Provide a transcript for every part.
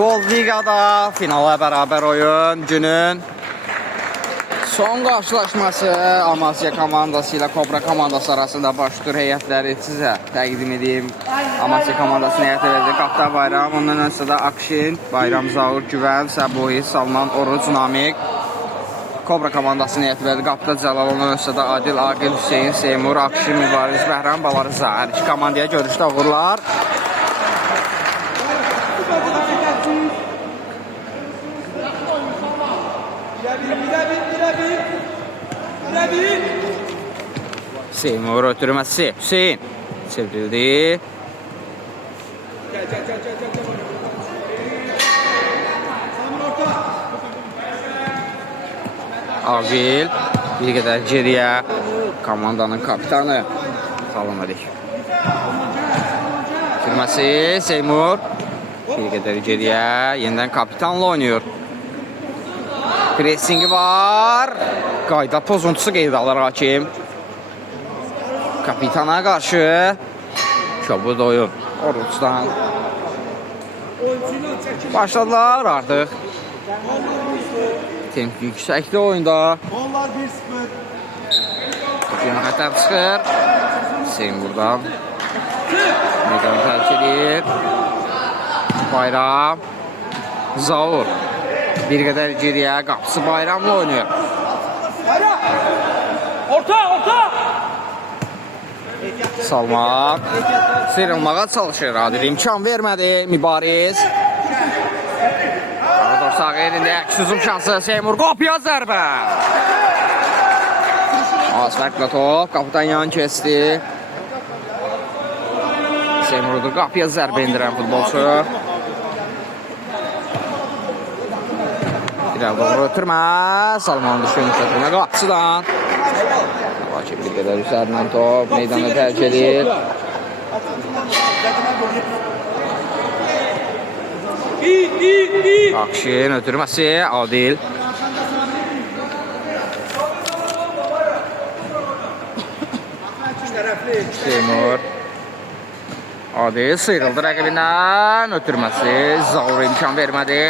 Gold Ligada finala bərabər oyun. Günün son qarşılaşması Amasya komandası ilə Kobra komandası arasında baş tutur. Heyətləri sizə təqdim edeyim. Amasya komandasının heyəti verdi. Qapta Bayram, ondan öncə də Akşin, Bayram Zaur, Güvən, Səbuhi, Salman, Oruc, Namik. Kobra komandasının heyəti verdi. Qapta Cəlal, ondan öncə də Adil, Aqil, Hüseyin, Seymur, Akşin, Mübariz, Bəhram, Balarıza. Hər iki komandaya görüşdə uğurlar. Seymur ötürməsi. Hüseyin çevrildi. Aqil bir qədər geriyə. Komandanın kapitanı Xalın Əlik. Ötürməsi Seymur bir qədər geriyə. Yenidən kapitanla oynuyor. Pressingi var. Qayda pozuntusu qeyd alır hakim. Kapitana qarşı kobud oyun. Oruçdan başladılar artıq. Temp yüksəkli oyunda. Yeni xətər çıxır. Hüseyin buradan meydanı tərk edir. Bayram Zaur bir qədər geriyə, qapısı Bayramla oynuyor. Orta! Salman sıyrılmağa çalışır. Adil imkan vermədi. Mübariz. Arador sağ yerində əks şansı. Seymur qapıya zərbə. Az fərqlə top. Qapıdan yan kesti. Seymur'dur qapıya zərbə indirən futbolçu. İrəl doğru ötürmə. Salman düşün ötürmə qapısıdan. Hakim bir qədər üzərindən top meydana tərk edir. Akşin ötürməsi Adil. Seymur. Adil sıyrıldı rəqibindən. Ötürməsi Zaur imkan vermədi.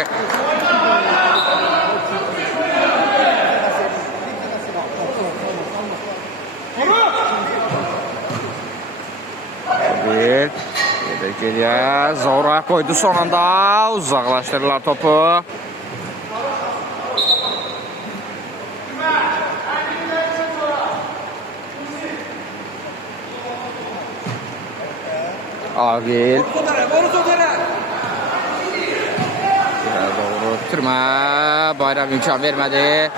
Geriyə Zaur'a koydu son anda. Uzaqlaşdırırlar topu. Aqil. Doğru ötürmə. Bayram imkan vermədi.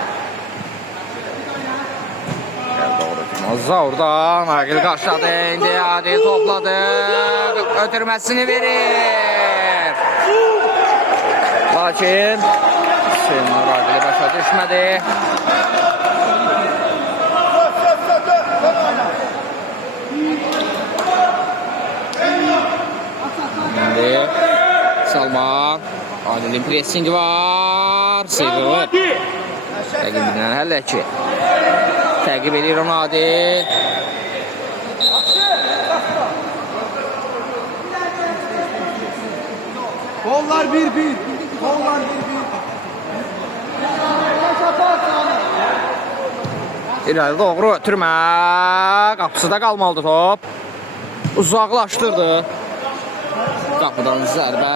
Zaur'dan Aqil qarşıladı. İndi Adil topladı. Ötürməsini verir. Lakin Seymur Aqil'i başa düşmədi. İndi Salman. Adil'in pressingi var. Sıyrılır. Təqibindən hələ ki. Təqib edir onu Adil. Kollar 1-1. Kollar 1-1. İrəli doğru ötürmə. Qapısıda qalmalıdır top. Uzaqlaşdırdı. Qapıdan zərbə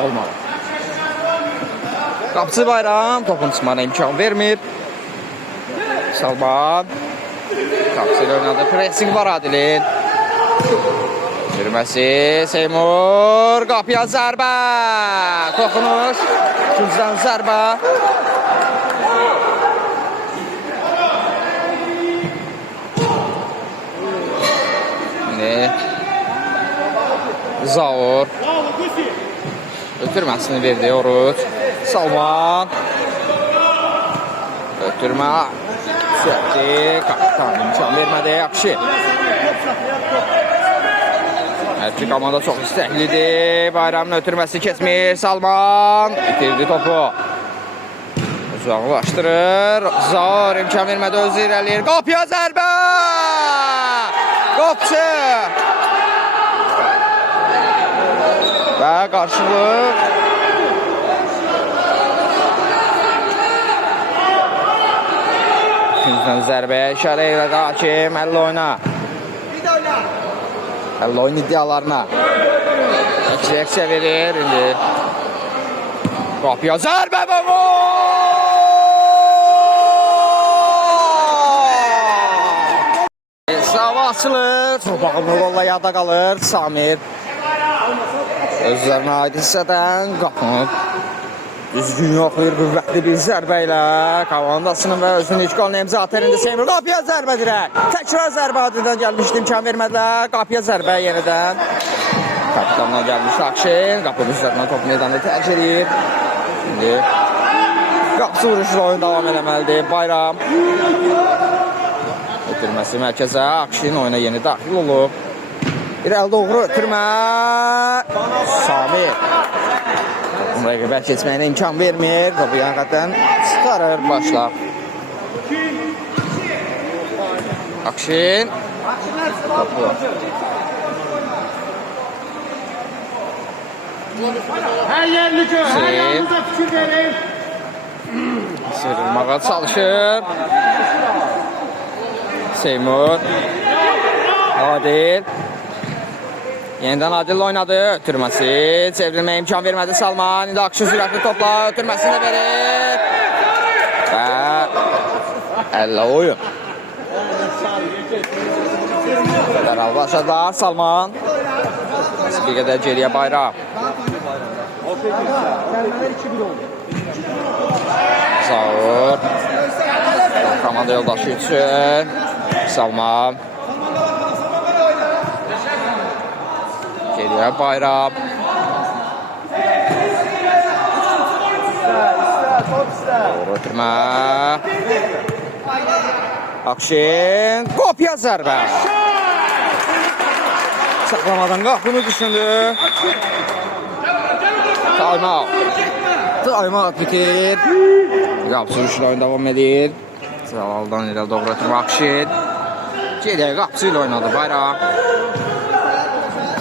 olmadı. Qapısı Bayram topun çıxmana imkan vermir. Salman qapısı ilə oynadı. Pressing var Adil'in. Sürməsi Seymur qapıya zərbə. Toxunuş. Gücdən zərbə. Zaur ötürməsini verdi Oruç. Salman ötürmə süətli. Kapitan imkan vermədi. Akşin. Hər iki komanda çox istəklidir. Bayramın ötürməsi keçmir. Salman itirdi topu. Uzaqlaşdırır. Zaur imkan vermədi. Özü irəliyir. Qapıya zərbə. Qapçı. Və qarşılıq Üçüncüdən zərbəyə işarə elədi hakim. Əlli oyna. Əlli oyun iddialarına. İki reaksiya verir. İndi qapıya zərbə və gol! Hesabı açılır. Baxımlı golla yada qalır. Samir özlərinə aid hissədən qapını düzgün yoxlayır. Qüvvətli bir zərbə ilə komandasının və özünün ilk golunu imza atır. İndi Seymur qapıya zərbə dirək. Təkrar zərbə adidən gəlmişdi. İmkan vermədilər. Qapıya zərbə yenidən. Kapitandan gəlmiş Akşin. Qapının üzərindən top meydanı tərcih edir. İndi qapısı vuruşla oyun davam eləməlidir. Bayram ötürməsi mərkəzə. Akşin oyuna yeni daxil olub. Bir əl doğru ötürmə. Samir rəqibə keçməyinə imkan vermir. Topu yanqatdan çıxarır başla. Akşin topu Hər yerli gör, hər yanınıza fikir verin. sıyrılmağa çalışır. Seymur Adil yenidən Adil oynadı. Ötürməsi çevrilməyə imkan vermədi Salman. İndi Akşin sürətli topla ötürməsini də verir. Və əllə oyun. Dərhal başladılar Salman. Bir qədər geriyə Bayram. Zaur komanda yoldaşı üçün Salman. Geriyə Bayram. Doğru ötürmə. Akşin kopya zərbə. Saklamadan qapını düşündü. Time out. Time out bitir. Qapı sürüşlə oyun davam edir. Zavaldan ilə doğru ötürmə Akşin. Geriyə qapısı ilə oynadı Bayram.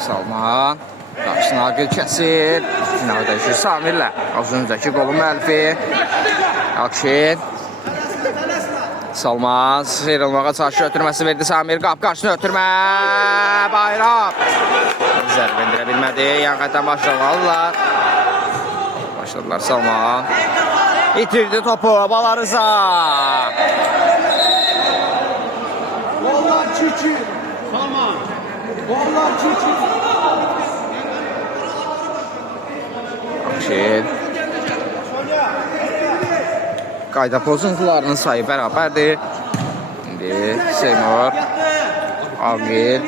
Salman. Qarşısına Agil kəsir. Finalda işi Samirlə. Az öncəki qolun müəllifi. Akşin. Salman sıyrılmağa çalışır. Ötürməsi verdi Samir. Qap qarşısına ötürmə. Bayram. Zərbə indirə bilmədi. Yan xətdən başladılar. Başladılar Salman. İtirdi topu. Balarıza. Gollar çiçi. Tamam. Gollar çiçi. Akşin. Qayda pozuntularının sayı bərabərdir. İndi Seymur. Agil.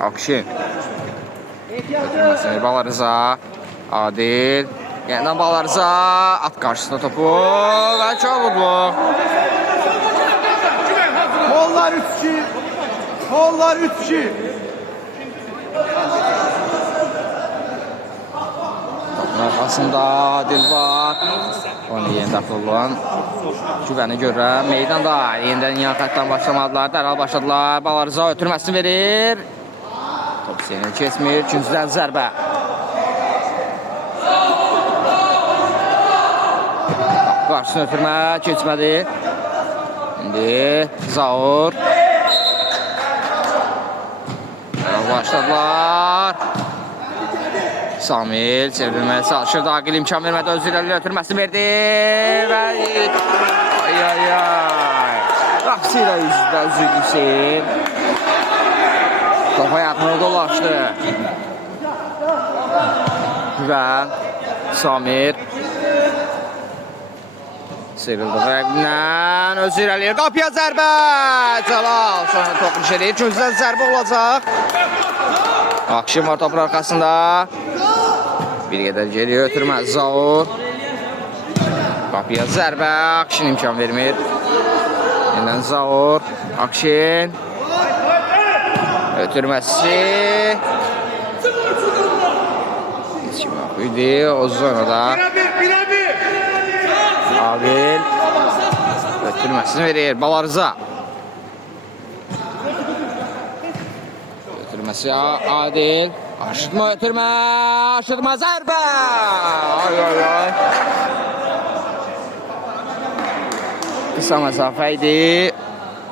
Akşin. Ötürməsini Balarıza. Adil. Yeniden Balarıza. At qarşısında topu. Və çabukluq. Gollar 3-2. Gollar 3-2. Topun arxasında Adil var. Onu yeni daxil olan güvəni görürəm. Meydanda yenidən yan xətdən başlamadılar. Dərhal başladılar. Balarıza ötürməsini verir. Top seni kesmir. Üçüncüdən zərbə. Qarşısını ötürmə keçmədi. İndi Zaur. Başladılar. Samir çevrilməyə çalışır. Agil imkan vermədi. Öz irəli ötürməsini verdi. Və ay ay ay. Qapısıyla üzdə Hüseyin. Top ayağına dolaşdı. Güvən. Samir. Sıyrıldı rəqibindən. Öz irəliyir. Qapıya zərbə. Cəlal. Sonra topun içəriyə. Gözdən zərbə olacaq. Akşin var topun arxasında. Bir qədər geriyə ötürmə. Zaur. Qapıya zərbə. Akşin imkan vermir. Yeniden Zaur. Akşin. Ötürməsi. Heç kim yox idi. O zonada. Agil. Ötürməsini verir. Balarıza. Ötürməsi Adil. Aşıtma ötürmə. Aşıtma zərbə. Ay ay ay. qısa məsafə idi.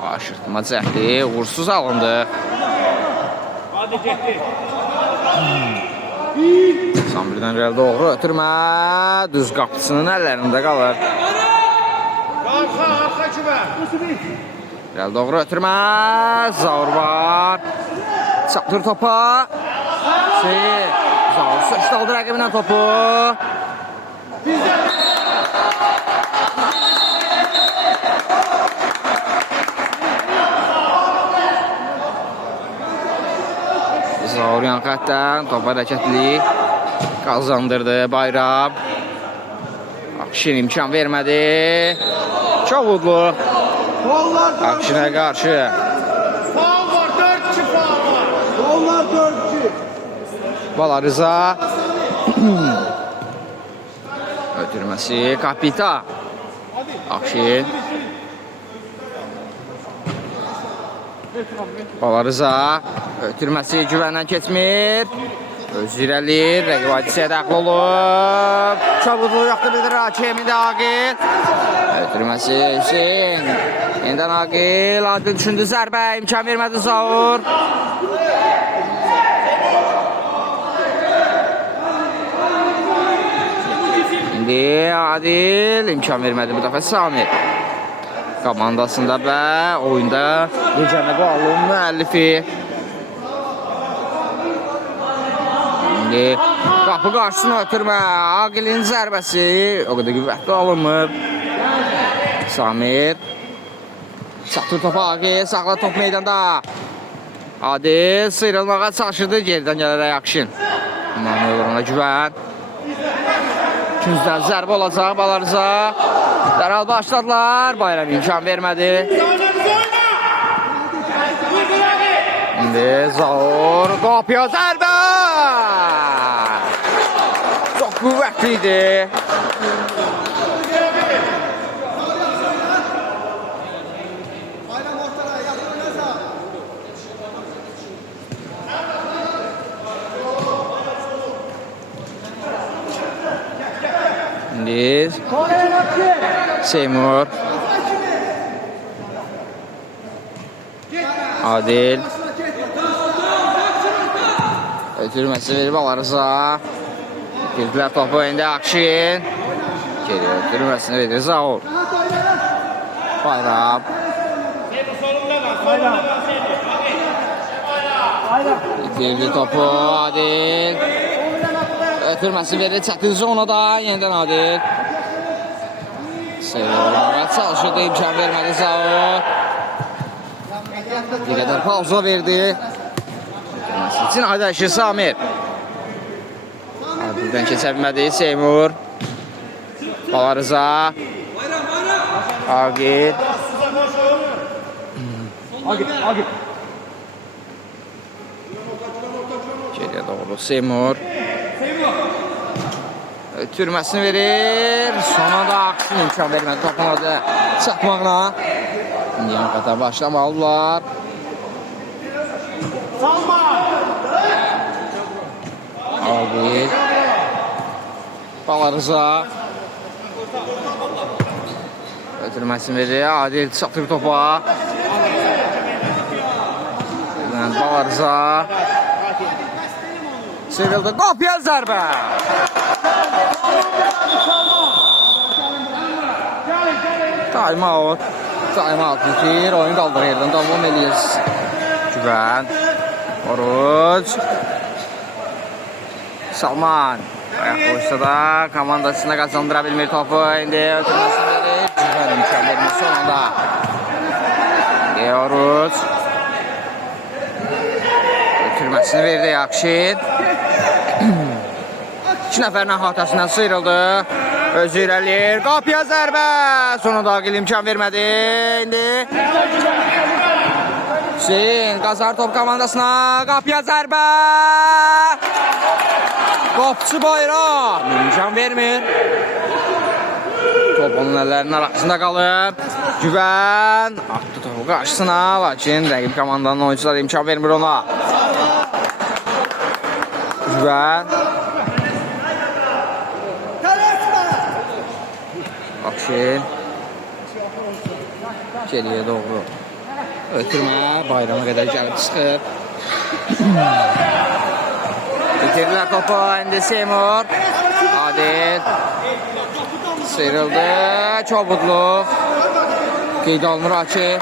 Aşırtma cəhdi, uğursuz alındı. Sambildən gəl doğru ötürmə. Düz qapısının əllərində qalır. Arxa kimə? Gəl doğru ötürmə. Zaur var. Çatır topa. Zaur sıçdı aldı rəqibindən topu. Zaur yan xətdən topa hərəkətli qazandırdı Bayram. Akşin imkan vermədi. Çovudlu. Akşinə qarşı. Faul var, 4-2 faul var. Faullar 4-2. Balarıza. Ötürməsi Kapita. Akşin. Balarıza. Ötürməsi güvəndən keçmir. Öz irəlir. Rəqib hadisəyə daxil olub. Çabudlu yoxdur bilir Hakemi də Aqil. Ötürməsi Hüseyin. Yeniden Aqil. Adil düşündü zərbə. İmkan vermədi Zaur. İndi Adil. İmkan vermədi bu dəfə Sami. Komandasında və oyunda gecəni bu alın müəllifi. İndi qapı qarşısına ötürmə. Aqilin zərbəsi o qədər qüvvətli alınmır. Samir. Çatır topa Aqil. Saxla top meydanda. Adil sıyrılmağa çalışırdı. Gerdən gələrək Akşin. Manevr güvən. İkinciden zərbə olacaq Balarıza. Dərhal başladılar. Bayram imkan vermədi. İndi Zaur qapıya zərbə. Çox qüvvətli idi. İndi Seymur. Adil. Ötürməsi verib Balarıza. Girdilər topu indi Akşin. Geri ötürməsini verir Zaur. Bayram. Girdi topu Adil. Ötürməsi verir çətin zonada. Yenidən Adil. Seyrələrə çalışırdı. İmkan vermədi Zaur. Bir qədər pauza verdi. İçin Adaşı Samir. Buradan keçə bilmədi Seymur. Balarıza. Aqil. Geriyə doğru Seymur. Ötürməsini verir. Sonra da Akşin imkan vermədi topunadı çatmaqla. Yeni qata başlamalılar. Aqil. Balarıza. Ötürməsini verir. Adil çatır topa. Balarıza. Sıyrıldı. Qapıya zərbə. Time out. Time out bitir. Oyun qaldır yerdən davam edilir. Güvən. Oruç. Salman. Ayak boşda da komandasına kazandıra bilmir topu. İndi ötürməsini verir. Güvən imkan vermir sonunda. İndi Oruç. Ötürməsini verdi Akşin. İki nəfərin hatasından sıyrıldı. Özü irəlir. Qapıya zərbə. Sonunda Aqil imkan vermədi. İndi Hüseyin qazar top komandasına. Qapıya zərbə. Qapçı Bayram imkan vermir. Top onun əllərinin arasında qalıb. Güvən atdı topu qarşısına. Lakin rəqib komandanın oyuncuları imkan vermir ona. Güvən. Akşin. Geriyə doğru. Ötürmə, bayrama qədər gəlib çıxır. Bitirdiler topu, indi Seymur. Adil. Sıyrıldı, Çobudluq. Qeyd alınır Akif.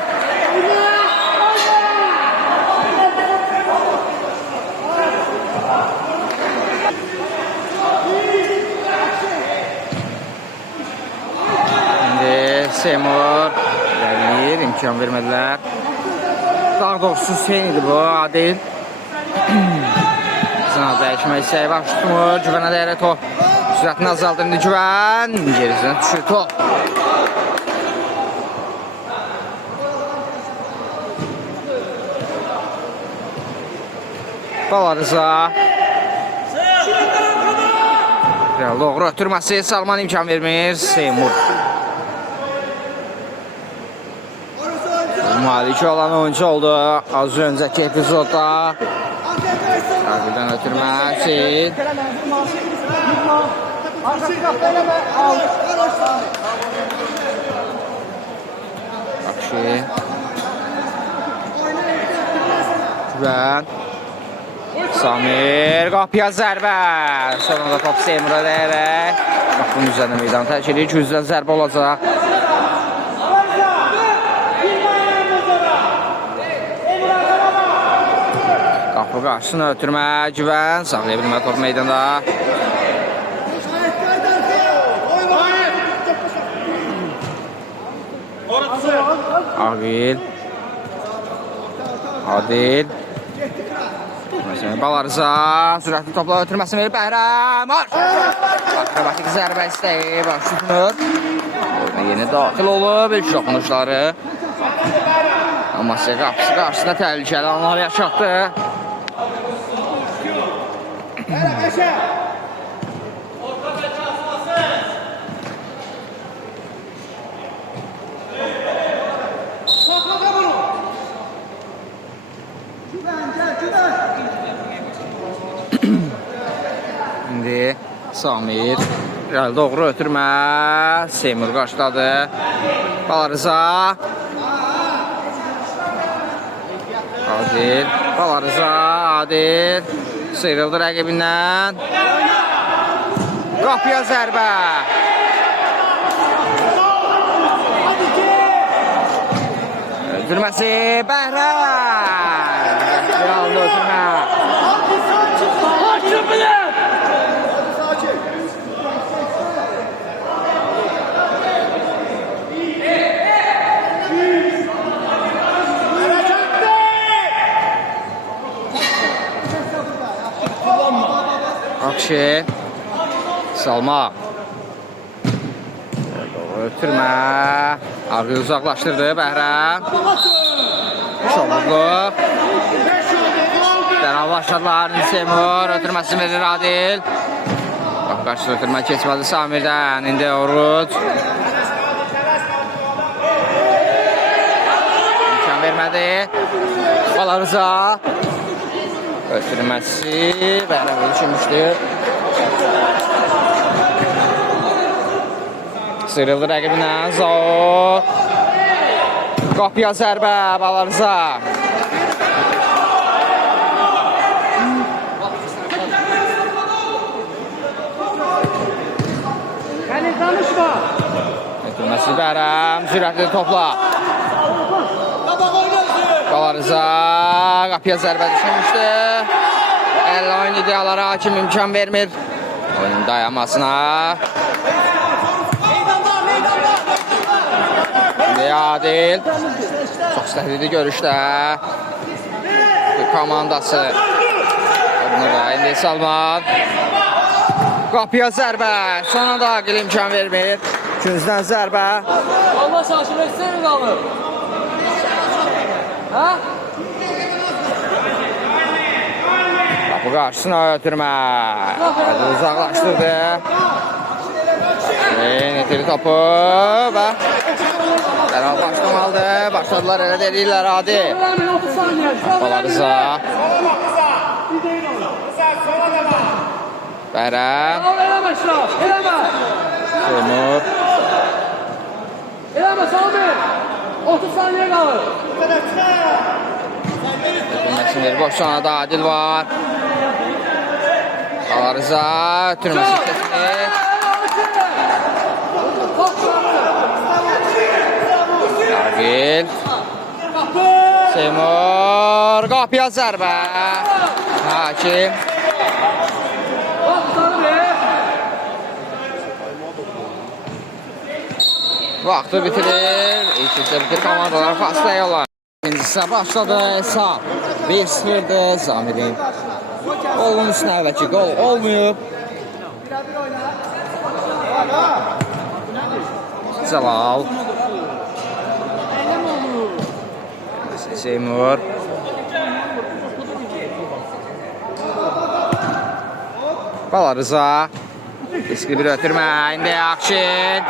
İndi Seymur. Gəlir, imkan vermədilər. Daha doğrusu Hüseyin idi bu, Adil. Sınav dəyişmək istəyi baş tutmur. Güvənə dəyərə top. Sürətini azaldır. Güvən. Gerisinə düşür top. Balarıza. Doğru ötürməsi. Salman imkan vermir. Seymur. Malik olan oyuncu oldu. Az önceki epizodda. Birdən ötürmə. Hüseyin. Akşi. Güvən. Samir. Qapıya zərbə. Sonunda top Seymur'a dəyərək. Qapının üzərində meydanı tərk edir. 200-dən zərbə olacaq. Qapı qarşısına ötürmə. Güvən. Saxlaya bilmə top meydanda. Adil. Adil. Balarıza sürətli topla ötürməsini verib Bəhrəm. Akrobatik zərbə istəyi baş tutmur. Yeni daxil olub ilk dokunuşları. Amasya qapısı qarşısında təhlükəli anlar yaşatdı. İndi Samir doğru ötürmə. Seymur qarşıladı. Balarıza. Adil. Balarıza. Adil. Sıyrıldı rəqibindən. Qapıya zərbə. Ötürməsi Bəhrəm. Realda ötürmə. Akşi. Salma. Ötürmə. Arqayı uzaqlaşdırdı Bəhrəm. Çobudluq. Dərhal başladılar. Seymur ötürməsi verir Adil. Bax, qarşı ötürmə keçmədi Samirdən. İndi Oruc. İmkan vermədi. Balarıza. Ötürməsi. Bəhrəm düşmüşdür. Sıyrıldı rəqibindən. Zao. Qapıya zərbə. Balarıza. Ötürməsi Bəhrəm. Sürətli topla. Balarıza. Qapıya zərbə düşmüşdü. Əl oyun ideyaları hakim imkan vermir. Oyunun dayanmasına. Adil. Çox istəklidir görüşdə. Komandası. İndi Salman. Qapıya zərbə. Sonra da Agil imkan vermir. Küncdən zərbə. Allah şaşırır, istəyir qalır. Ha? Qapı qarşısına ötürmə. Uzaqlaşdırdı. Netiri topu və dərhal başlamalıdır. Başladılar, elə deyirlər Adi. Balarıza. Bəhrəm. Eləmə şah, eləmə. Seymur. Eləmə Sami. 30 saniye kalır. Ötürməsin verir. Boş sonada Adil var. Alarıza ötürməsin kesmir. Adil. Seymur. Qapıya zərbə. Hakim. Vaxtı bitirir. İlk hissə bitir komandalar paslayırlar. İkincisi başladı hesab. 1-0'dır Zamirin. Golun üstüne əvvəlki gol olmayıb. Cəlal. Seymur. Balarıza. Riskli bir ötürmə. İndi Akşin.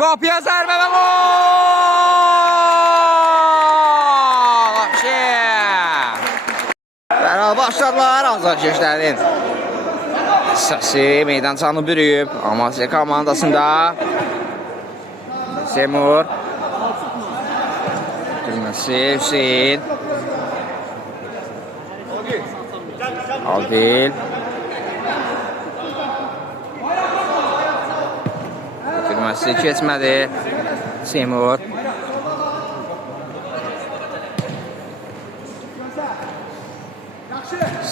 Qapıya zərbə və gol! Akşin. Bəral başladılar azarkeşlərin. Səsi meydançanı bürüyüb. Amasya komandasında. Seymur. Ötürməsi Hüseyin. Adil. Ötürməsi keçmədi. Seymur.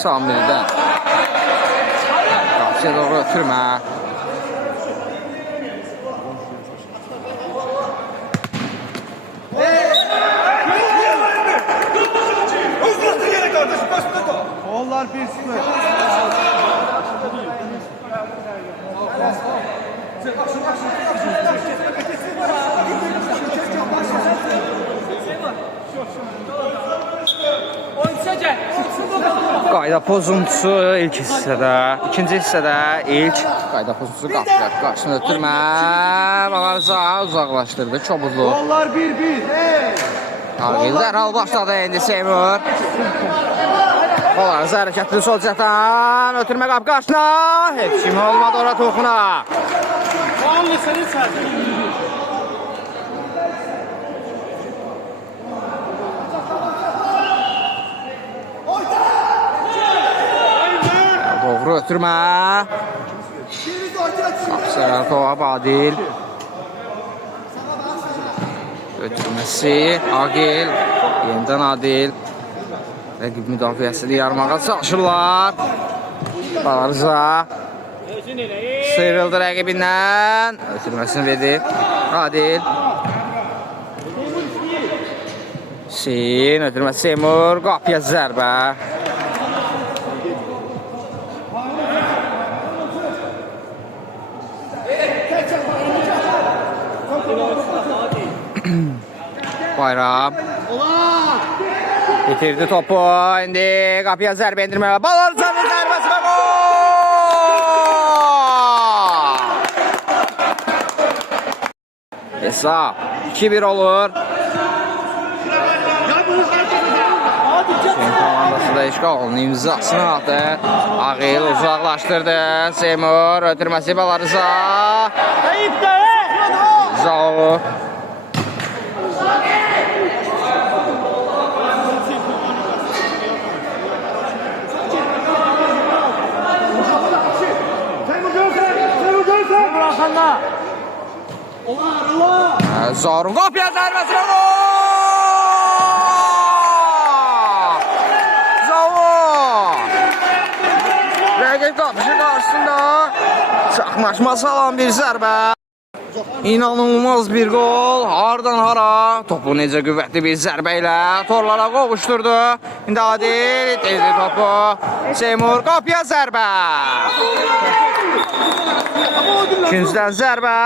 Samir'dən. Qapıya doğru ötürmə. Onlar 1-0. Qayda pozuntusu ilk hissədə, ikinci hissədə ilk qayda pozuntusu qapıya qarşısını ötürmə. Balarıza uzaqlaşdırdı çobuzlu. Onlar 1-1. Argil dərhal başladı indi Seymur. Balarıza hərəkətli sol cəhətdən ötürmə qapı qarşısına. Heç kim olmadı ora toxuna. Doğru ötürmə. Sərkova Adil. Ötürməsi Agil. Yenidən Adil. Rəqib müdafiəsini yarmağa çalışırlar. Balarıza. Sıyrıldı rəqibindən. Ötürməsini verdi. Adil. Hüseyin. Ötürməsi Seymur. Qapıya zərbə. Bayram. Bitirdi topu. İndi qapıya zərbə endirməyə. Balarızanın zərbəsi və gol! Hesab 2-1 olur. Komandası da işğalının imzasını atdı. Ağil uzaqlaşdırdı. Seymur ötürməsi Balarıza. Zavu. Zorun qapıya zərbəsi və gol! Zavur! Rəqib qapışı qarşısında çaxnaşma salan bir zərbə. İnanılmaz bir gol. Hardan hara. Topu necə qüvvətli bir zərbə ilə torlara qovuşturdu. İndi Adil itirdi topu. Seymur qapıya zərbə. İkinciden zərbə.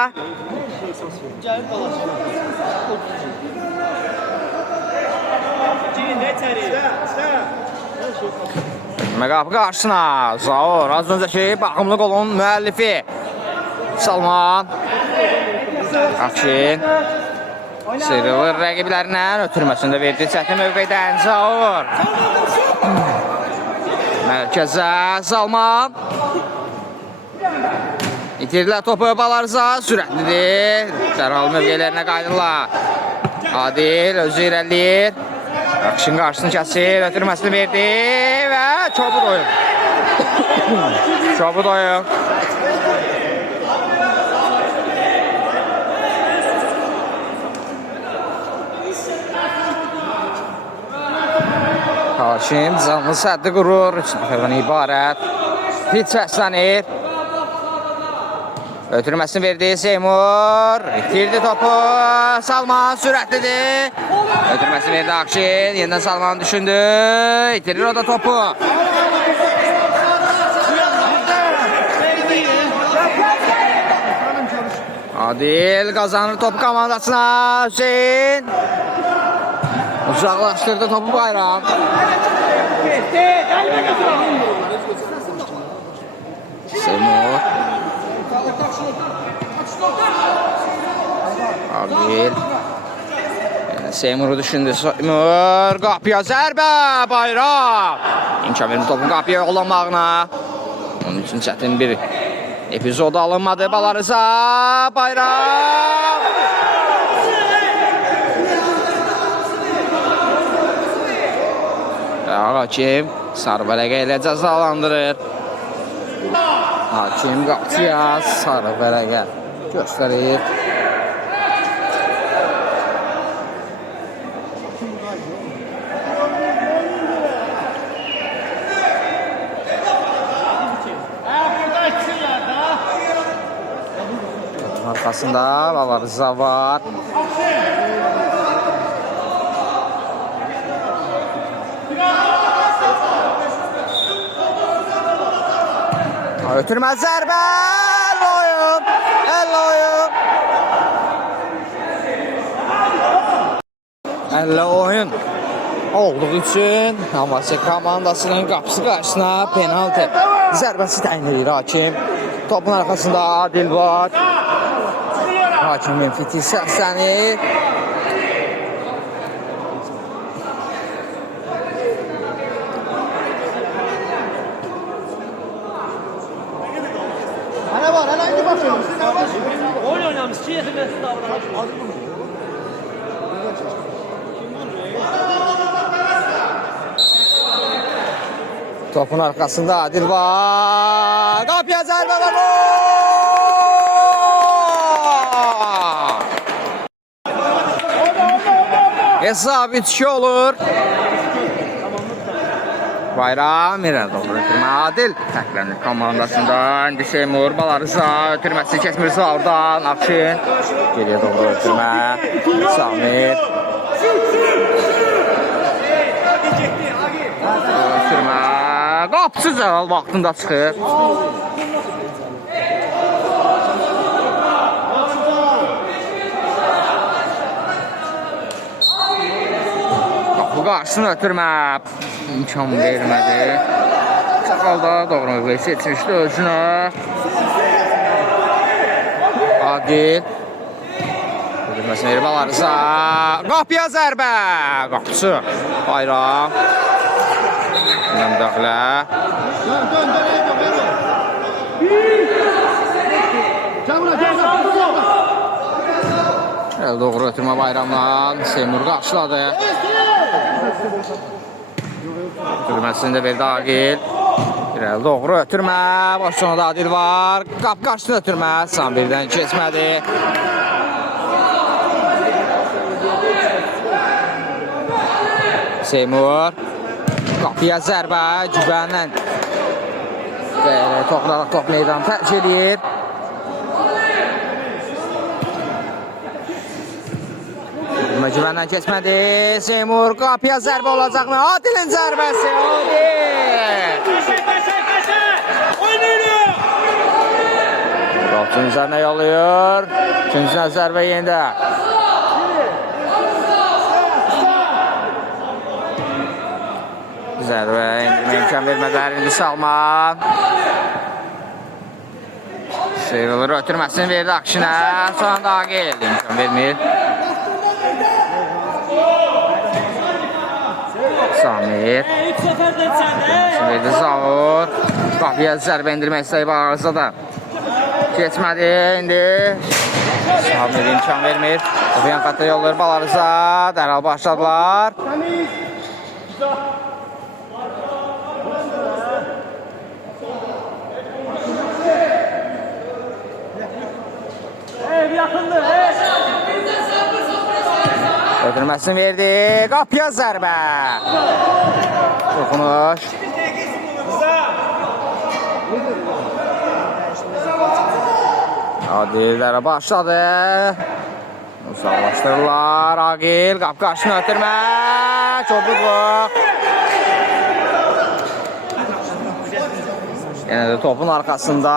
Qapı qarşısına Zaur. Az öncəki baxımlı golun müəllifi Salman. Akşin sıyrılır rəqiblərindən. Ötürməsində verdiyi çətin mövqedən Zaur. Mərkəzə Salman. İtirdilər topu Balarıza. Sürətlidir. Dərhal mövqelərinə qaydırlar. Adil özü irəliyir. Akşın qarşısını kəsir, ötürməsini verdi və çabut oyun. Çabut oyun. Hakim canlı səddi qurur. 3 nəfərdən ibarət. Pit səslənir. Ötürməsini verdi Seymur. İtirdi topu. Salman sürətlidir. Ötürməsini verdi Akşin. Yeniden Salman düşündü. İtirir o da topu. Adil kazanır topu komandasına. Hüseyin. Uzaklaştırdı topu Bayram. Seymur. Adil. Seymur'u düşündü. Seymur qapıya zərbə. Bayram. İmkan verir topun qapıya yollamağına. Onun için çətin bir epizod alınmadı. Balarıza Bayram. Hakim sarı vərəqə ilə cəzalandırır. Hakim qapıya sarı vərəqə göstərir. Arkasında Balarıza var. Ötürmez zərbə, el oyun. Elle oyun olduğu üçün Amasya komandasının qapısı qarşısına penaltı zərbəsi təyin edir Hakim. Topun arxasında Adil var. Hakim Menfiti səslənir. Oyun oynamış, ki yetirmesi davranış. Topun arkasında Adil var. Qapıya zərbə var. Hesab 2 olur. Bayram irəli doğru ötürmə Adil. Təklənir komandasında. İndi Seymur Balarıza ötürməsi keçmirsə oradan. Akşin. Geriyə doğru ötürmə. Samir. Ötürmə. Qapısı cəval vaxtında çıxır. Bu qarşısını ötürmə. İmkan vermədi. Çakalda doğru mövqeyi seçmişdi özünə. Adil. Ötürməsi verib Balarıza. Qapıya zərbə. Qapısı. Bayram. Müdaxilə. Doğru ötürmə Bayramdan. Seymur qarşıladı. Ötürməsini də verdi Agil. İrəli doğru ötürmə. Baş sonunda Adil var. Qapı qarşısında ötürmə. Sambirdən keçmədi. Seymur. Qapıya zərbə. Cübənlə top meydanı tərk edir. Cübəndən keçmədi. Seymur qapıya zərbə olacaqmı? Adilin zərbəsi. Adil. Qapının üzərinə yolluyor. İkinci zərbə yenidə. Zərbə indirmə imkan vermədilər. İndi Salman. Sıyrılır ötürməsini verdi Akşinə. Sonra da Agil. İmkan vermir. Samir. Şimdi Zavur. Qapıya zərbə indirmək istəyib Ağızda da. Keçmədi indi. Samir imkan vermir. Yan xəttə yollayır Balarıza. Dərhal başladılar. Yakındır. Öldürməsini verdi. Qapıya zərbə. Toxunuş. Adillərə başladı. Uzaqlaşdırırlar. Agil qapı qarşısını ötürmə. Çobukluq. Yenə də topun arxasında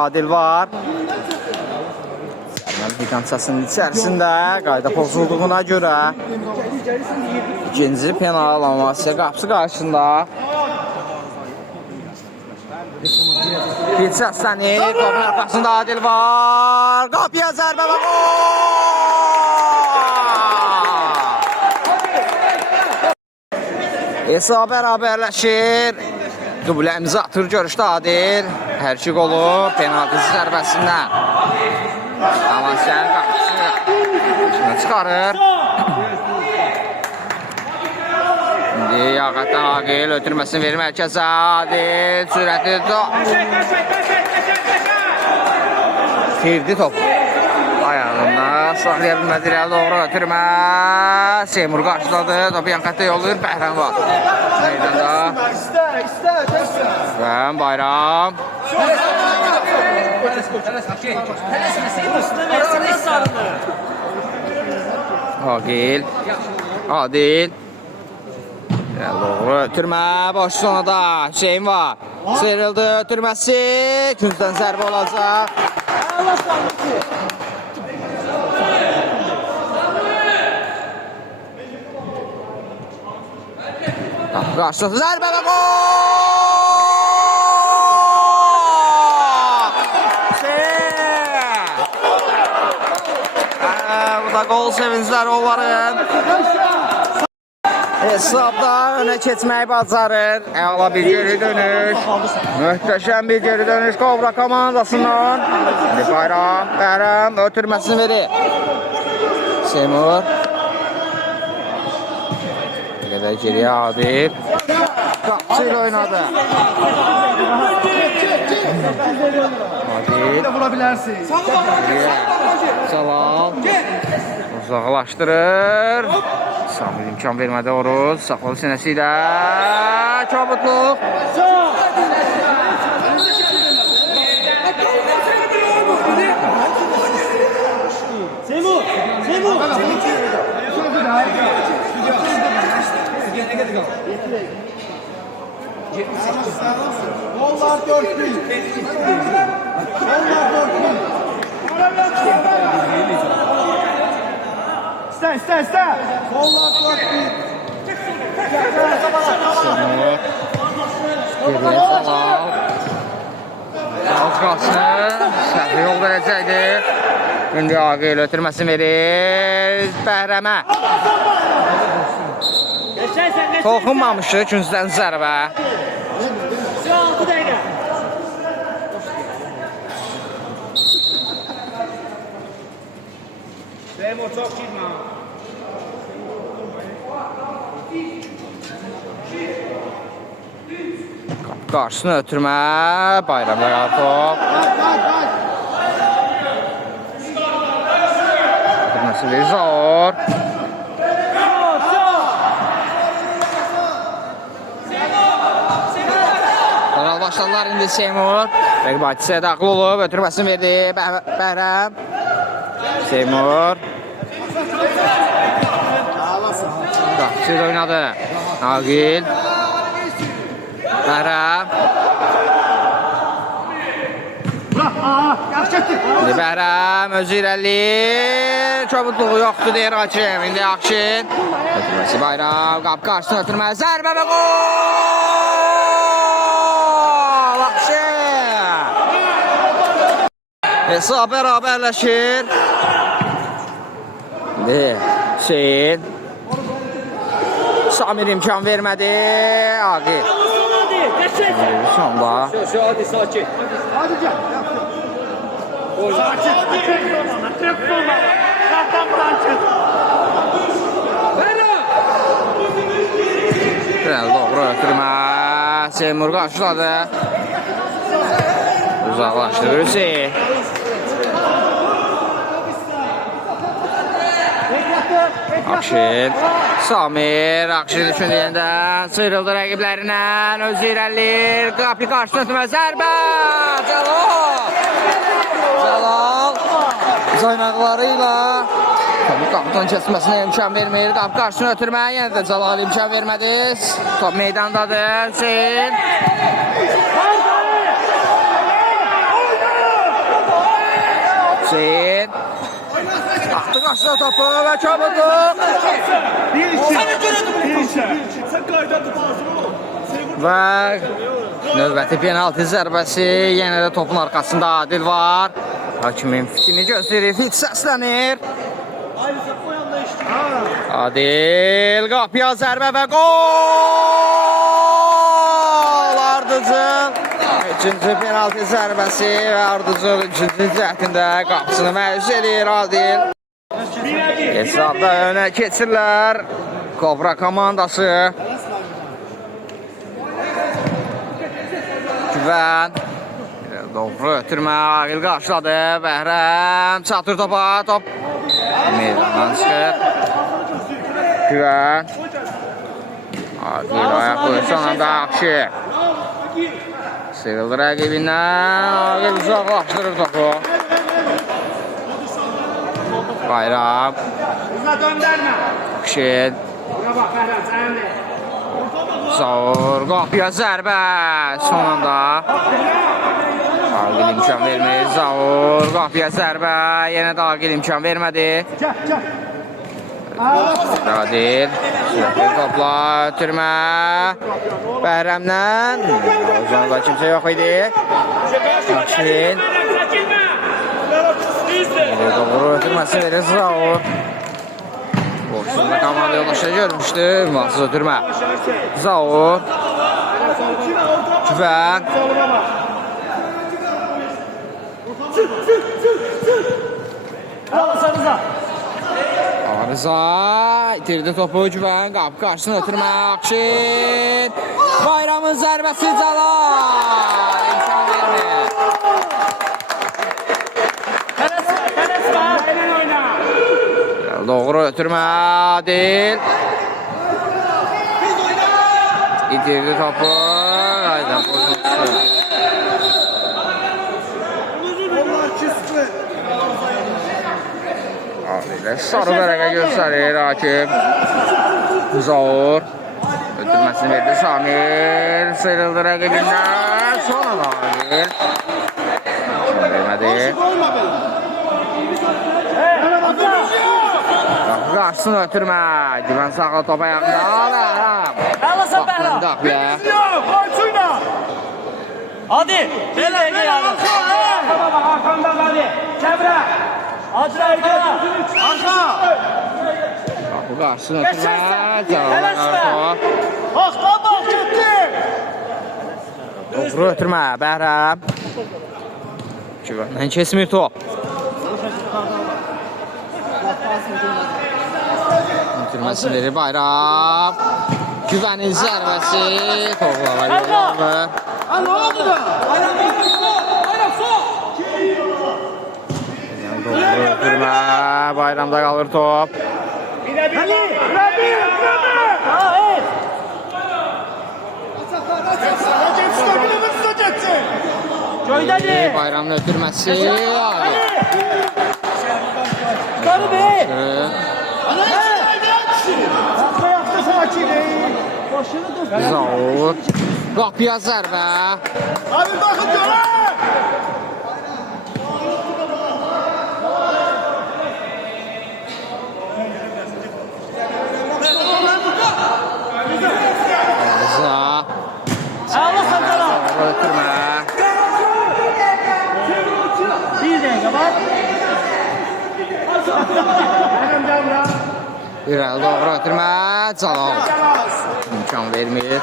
Adil var. Distansiyasının içərisində qayda pozulduğuna görə ikinci penal Amasya qapısı qarşısında. Bir səslənir, qapının arxasında Adil var. Qapıya zərbə və gol! Hesab bərabərləşir. Dublə imza atır görüşdə Adil. Hər iki qolu penaltı zərbəsindən. Amasya'nın qapısı çıxarır. İndi Yağətdən Agil ötürməsini verir mərkəzə. Adil sürətli top. Firdi top. Ayağında saxlaya bilmədi. Doğru ötürmə. Seymur qarşıladı. Topu yan xəttə yollayır. Bəhrəm var. Meydanda. Bəhrəm Bayram. Agil. Adil. Doğru ötürmə. Boş sonada Hüseyin var. Sıyrıldı ötürməsi. Küncdən zərbə olacaq. Qarşısı zərbə və gol! Bu da gol sevincləri onların. Hesabda önə keçməyi bacarır. Əla bir geri dönüş. Möhtəşəm bir geri dönüş Kobra komandasından. Bayram, Bəhrəm ötürməsini verir. Seymur. Elə də geriyə Adil. Qapçı ilə oynadı. Adil. Salal. Uzaqlaşdırır. Samir imkan vermədi Oruz. Saxladı sinəsi ilə. Çabutluq. Seymur. Onlar 4-1. İste. Onlar 4-1. Geriyə Salal. Az qalsın. Səhvi yol verəcəkdi. İndi Agil ötürməsini verir. Bəhrəmə. Toxunmamışdı küncdən zərbə. 6 dəqiqə. Seymur çok girme. Qarşısını ötürmə. Bayram ayağı top. Ötürməsi verir Zaur. Başladılar indi Seymur. Rəqib Hadisə daxil olub, ötürməsini verdi Bəhrəm. Seymur. Qapçı oynadı. Agil. Bəhrəm. İndi Bəhrəm özü irəliyir. Çabutluğu yoxdur deyir Hakim. İndi Akşin. Ötürməsi Bayram. Qapı qarşısını ötürməsi. Zərbə və gol! Hesab bərabərləşir. Hüseyin. Samir imkan vermədi. Agil. Sonda. Hadi sakin. Hadi gel. Sakin. Zaten bırakın. Biraz doğru ötürmə. Seymur qarşıladı. Uzaqlaşdı Hüseyin. Akşin. Samir. Akşin üçün deyəndə sıyrıldı rəqiblərindən. Özü irəlir. Qapı qarşı ötürmə. Zərbə. Cəlal. Zaynaqlarıyla qapıdan kəsməsinə imkan vermir. Qapı qarşısını ötürmə. Yenə də Cəlal imkan vermədi. Top meydandadır. Hüseyin. Hüseyin. Attı qarşısına topu və Çabuduq. Və növbəti penalti zərbəsi. Yenə də topun arxasında Adil var. Hakimin fitini gözləyir. Fit səslənir. Adil qapıya zərbə və gol! Ardıcıl. Üçüncü penalti zərbəsi və Ardıcıl üçüncü cəhdində qapısını məyus edir Adil. Hesabda önə keçirlər Kobra komandası. Güvən. Doğru ötürmə, Agil qarşıladı. Bəhrəm çatır topa, top meydandan çıxır. Güvən. Agil ayaq qoyursan anda Akşi. Sıyrıldı rəqibindən. Agil uzaqlaşdırır topu. Bayram. Akşi. Zaur, qapıya zərbə. Son anda. Agil imkan vermir. Zaur, qapıya zərbə. Yenə də Agil imkan vermədi. Adil. Sürətli topla, ötürmə. Bəhrəmdən. O zaman da kimsə yox idi. Akşin. Doğru ötürməsi verir Zaur. Boşluqda komanda yoldaşa görmüşdü. Mahsız ötürmə. Zaur. Güvən. Arıza itirdi topu Güvən. Qapı qarşısına ötürmə. Akşin. Bayramın zərbəsi Cəlal. İmkan vermir. Doğru ötürmə Adil. İtirdi topu. Aydan pozuntusu. Adil'e sarı vərəqə göstərir Akif. Zaur. Ötürməsini verdi Samir. Sıyrıldı rəqibindən. Sonra da Adil. Vermədi. Qarşısını ötürmə. Güvən sağlı top ayağında. Bəhrəm. Baxdan daxliyə. Hadi. Bir dəqiqə yardım. Arkanda hadi. Çevrə. Acıra arkada. Arka. Bu qarşısını ötürmə. Cəlaldan top. Axtan bax getdi. Doğru ötürmə. Bəhrəm. Güvəndən kesmir top. Ötürməsi verir Bayram. Güvənin zərbəsi. Toplava yollanır. Ne oldu da? Doğru ötürmə. Bayramda qalır top. Göydədir. Bayramın ötürməsi. Qarı bey. Zaur. Qapıya zərbə. Abi bakın görün. Arıza. Allah sana. Doğru ötürmə. Bir dəqiqə var. İrəli doğru ötürmə. Cəlal. İmkan vermir.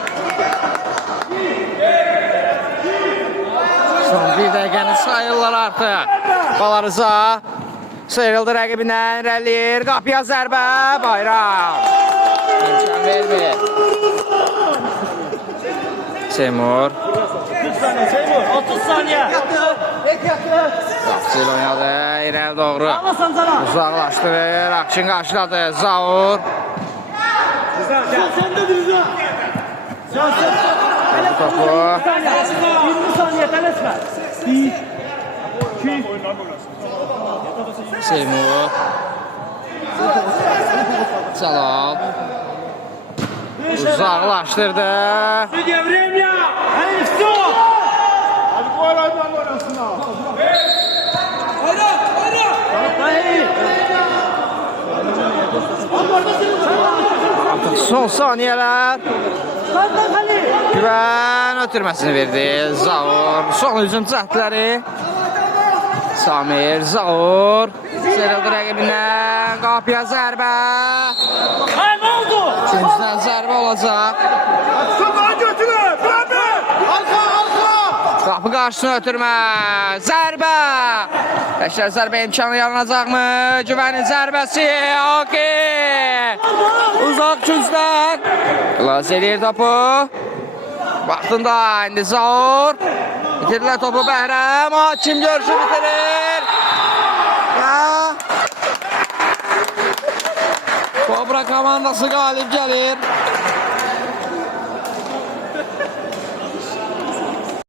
Son bir dəqiqəni sayırlar artıq. Balarıza. Sıyrıldı rəqibindən, irəliyir, qapıya zərbə, Bayram. İmkan vermir. Seymur. 40 saniye Seymur. 30 saniye. Qapçı ilə oynadı, irəli doğru. Allah Sancara. Uzaqlaşdırır, Akşin qarşıladı, Zaur. Sen de Rıza. Sen. Bu topu. 20 saniye telesme. 1, 2, Seymur. Cəlal. Uzaqlaşdırdı. Stüdyo время. Hayır, все. Hadi gol ayman oynasın ha. Artıq son saniyələr. Sandan Halil. Güvən ötürməsini verdi. Zaur. Son hücum cəhdləri. Samir, Zaur. Sıyrıldı rəqibindən. Qapıya zərbə. Hayır, ne oldu? İkincisindən zərbə olacaq. Sokağa götürün. Bırakın. Arka. Qapı qarşısına ötürmə. Zərbə. Beşlər zərbə imkanı yaranacaqmı? Güvənin zərbəsi. Okey. Uzaq küncdən. Xilas edir topu. Vaxtında indi Zaur. Bitirdiler topu Bəhrəm. Hakim görüşü bitirir. Və Kobra komandası qalib gəlir. 5 saniye.